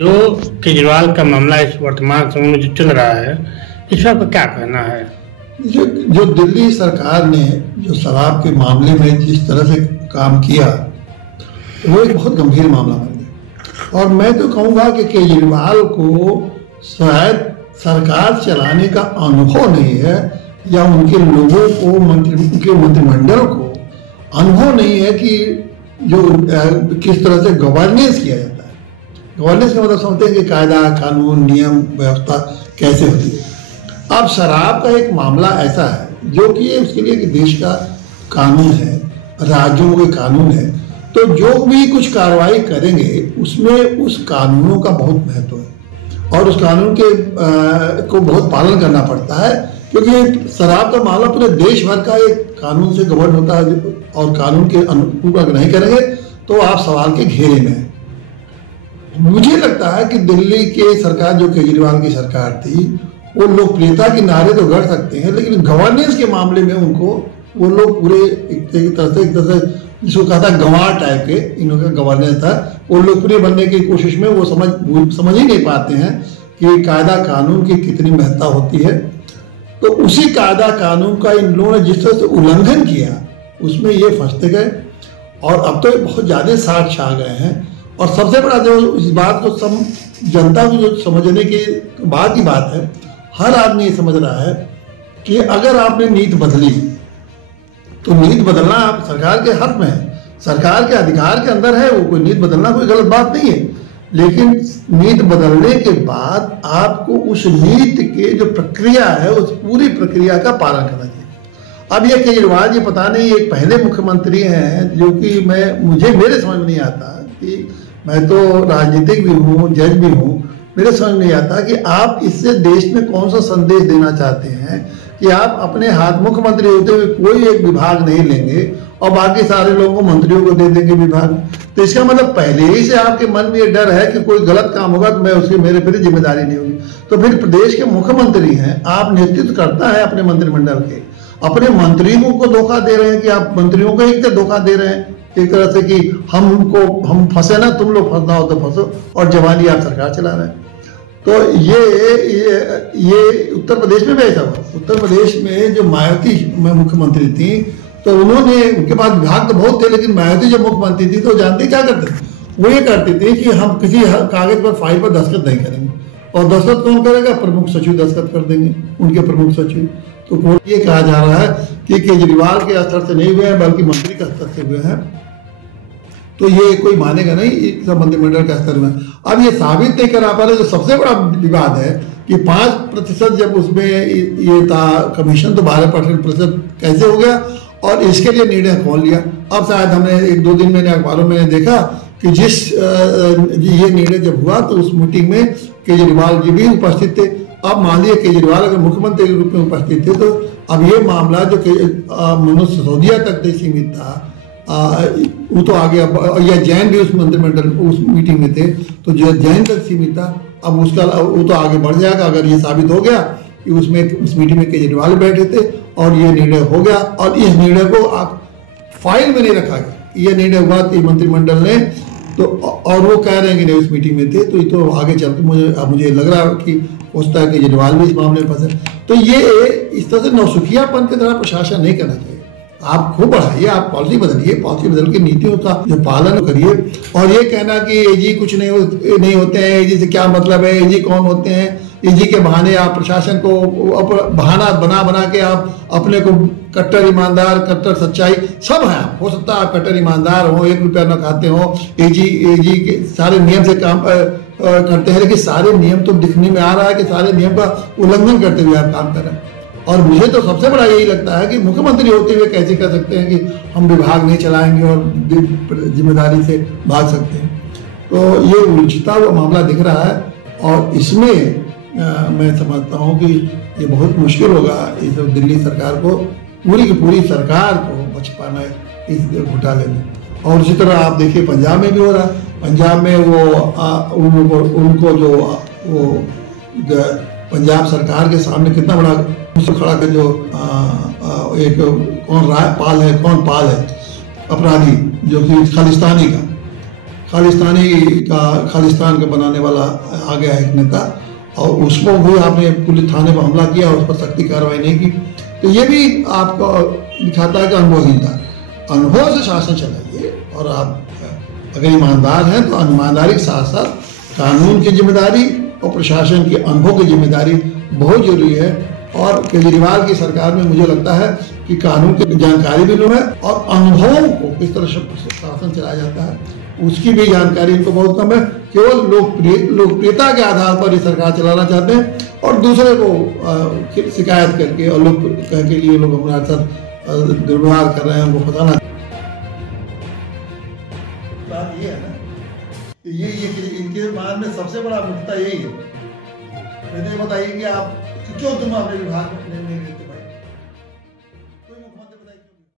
जो केजरीवाल का मामला इस वर्तमान समय में जो चल रहा है, इस पर आपका क्या कहना है? जो दिल्ली सरकार ने जो शराब के मामले में जिस तरह से काम किया, वो एक बहुत गंभीर मामला बन गया। और मैं तो कहूँगा कि केजरीवाल को शायद सरकार चलाने का अनुभव नहीं है, या उनके लोगों को उनके मंत्रिमंडल को अनुभव नहीं है कि जो किस तरह से गवर्नेंस किया जाता है। गवर्नेंस का मतलब समझते हैं कि कायदा कानून नियम व्यवस्था कैसे होती है। अब शराब का एक मामला ऐसा है जो कि उसके लिए कि देश का कानून है, राज्यों के कानून है, तो जो भी कुछ कार्रवाई करेंगे उसमें उस कानूनों का बहुत महत्व है और उस कानून के को बहुत पालन करना पड़ता है, क्योंकि शराब का मामला पूरे देश भर का एक कानून से गवर्न होता है और कानून के अनुरूप अगर नहीं करेंगे तो आप सवाल के घेरे में हैं। मुझे लगता है कि दिल्ली के सरकार जो केजरीवाल की सरकार थी, वो लोकप्रियता के नारे तो गढ़ सकते हैं, लेकिन गवर्नेंस के मामले में उनको वो लोग पूरे एक तरह से जिसको कहा था गंवार टाइप के इनका गवर्नेंस था, वो लोकप्रिय बनने की कोशिश में वो समझ ही नहीं पाते हैं कि कायदा कानून की कितनी महत्ता होती है। तो उसी कायदा कानून का इन लोगों ने जिस तरह से उल्लंघन किया उसमें ये फंसते गए और अब तो बहुत ज़्यादा साठ छा गए हैं। और सबसे बड़ा जो इस बात को जनता को जो समझने की बात की बात है, हर आदमी ये समझ रहा है कि अगर आपने नीति बदली तो नीति बदलना आप सरकार के हक में है, सरकार के अधिकार के अंदर है, वो कोई नीति बदलना कोई गलत बात नहीं है, लेकिन नीति बदलने के बाद आपको उस नीति के जो प्रक्रिया है उस पूरी प्रक्रिया का पालन करना चाहिए। अब ये केजरीवाल जी पता नहीं एक पहले मुख्यमंत्री हैं जो कि मेरे समझ में नहीं आता कि मैं तो राजनीतिक भी हूँ, जज भी हूँ, मेरे समझ नहीं आता कि आप इससे देश में कौन सा संदेश देना चाहते हैं कि आप अपने हाथ मुख्यमंत्री होते हुए कोई एक विभाग नहीं लेंगे और बाकी सारे लोगों को मंत्रियों को दे देंगे विभाग। तो इसका मतलब पहले ही से आपके मन में ये डर है कि कोई गलत काम होगा तो मैं उसकी मेरे पर जिम्मेदारी नहीं होगी। तो फिर प्रदेश के मुख्यमंत्री हैं, आप नेतृत्व करता है अपने मंत्रिमंडल के, अपने मंत्रियों को धोखा दे रहे हैं कि आप मंत्रियों को एक तरह धोखा दे रहे हैं, एक तरह से कि हम फंसे ना, तुम लोग फंसना हो तो फंसो, और जवानी आप सरकार चला रहे हैं। तो ये उत्तर प्रदेश में भी ऐसा हुआ। उत्तर प्रदेश में जो मायावती मुख्यमंत्री थी तो उनके पास विभाग तो बहुत थे, लेकिन मायावती जब मुख्यमंत्री थी तो जानते क्या करते थे? वो ये करती थी कि हम किसी कागज पर फाइल पर दस्तखत नहीं करेंगे, और दस्तखत कौन करेगा? प्रमुख सचिव दस्तखत कर देंगे, उनके प्रमुख सचिव। तो ये कहा जा रहा है कि केजरीवाल के स्तर से नहीं हुए हैं बल्कि मंत्री का स्तर से हुए हैं, तो ये कोई मानेगा नहीं, सब मंत्रिमंडल का स्तर में। अब ये साबित नहीं करा पा रहे। जो सबसे बड़ा विवाद है कि 5% जब उसमें ये था कमीशन, तो 12% कैसे हो गया और इसके लिए निर्णय कौन लिया? अब शायद हमने 1-2 दिन में अखबारों में देखा कि ये निर्णय जब हुआ तो उस मीटिंग में केजरीवाल जी भी उपस्थित थे। अब मान लीजिए केजरीवाल अगर मुख्यमंत्री के रूप में उपस्थित थे तो अब ये मामला जो मनोज सिसोदिया तक सीमित था, वो तो आगे, या जैन भी उस मंत्रिमंडल उस मीटिंग में थे, तो जो जैन तक सीमित था, अब वो तो आगे बढ़ जाएगा अगर ये साबित हो गया कि उस मीटिंग में केजरीवाल बैठे थे और ये निर्णय हो गया और इस निर्णय को आप फाइल में नहीं रखा गया। ये निर्णय हुआ कि मंत्रिमंडल ने तो, और वो कह रहे हैं कि नहीं उस मीटिंग में थे, तो आगे चलते मुझे लग रहा है कि होता है केजरीवाल भी इस मामले में फंसे। तो ये इस तरह से नौसुखियापन की तरह प्रशासन नहीं करना चाहिए। आप खूब बढ़ाइए, आप पॉलिसी बदलिए, पॉलिसी बदल के नीतियों का जो पालन करिए। और ये कहना कि एजी कुछ नहीं होते हैं, एजी से क्या मतलब है, एजी कौन होते हैं, एजी के बहाने आप प्रशासन को बहाना बना के आप अपने को कट्टर ईमानदार, कट्टर सच्चाई सब है। हो सकता है आप कट्टर ईमानदार हो, 1 रुपया न खाते हो, एजी के सारे नियम से काम करते हैं, लेकिन सारे नियम तो दिखने में आ रहा है कि सारे नियम का उल्लंघन करते हुए आप काम कर रहे हैं। और मुझे तो सबसे बड़ा यही लगता है कि मुख्यमंत्री होते हुए कैसे कर सकते हैं कि हम विभाग नहीं चलाएंगे और जिम्मेदारी से भाग सकते हैं। तो ये उलझता हुआ मामला दिख रहा है और इसमें मैं समझता हूँ कि ये बहुत मुश्किल होगा इस दिल्ली सरकार को, पूरी की पूरी सरकार को बच पाना इस घोटाले में। और उसी तरह आप देखिए पंजाब में भी हो रहा है। पंजाब में उनको पंजाब सरकार के सामने कितना बड़ा खड़ा कर, जो एक कौन पाल है अपराधी जो कि खालिस्तानी खालिस्तान का बनाने वाला आ गया एक नेता, और उसको भी आपने पुलिस थाने पर हमला किया, उस पर सख्ती कार्रवाई नहीं की। तो ये भी आपको दिखाता है कि अनुभवहीनता। अनुभव से शासन चलाइए, और आप अगर ईमानदार हैं तो ईमानदारी के साथ साथ कानून की जिम्मेदारी और प्रशासन के अनुभव की जिम्मेदारी बहुत जरूरी है। और केजरीवाल की सरकार में मुझे लगता है कि कानून की जानकारी भी लो है, और अनुभवों को किस तरह से शासन चलाया जाता है उसकी भी जानकारी इनको बहुत कम है। केवल लोकप्रियता के आधार पर ये सरकार चलाना चाहते हैं, और दूसरे को शिकायत करके और लोग कह के लिए लोग हमारे साथ दुर्व्यवहार कर रहे हैं, उनको पता ना। बात ये है ना, ये इनके बाद में सबसे बड़ा मुद्दा यही है। बताइए कि आप क्यों तुम अपने विभाग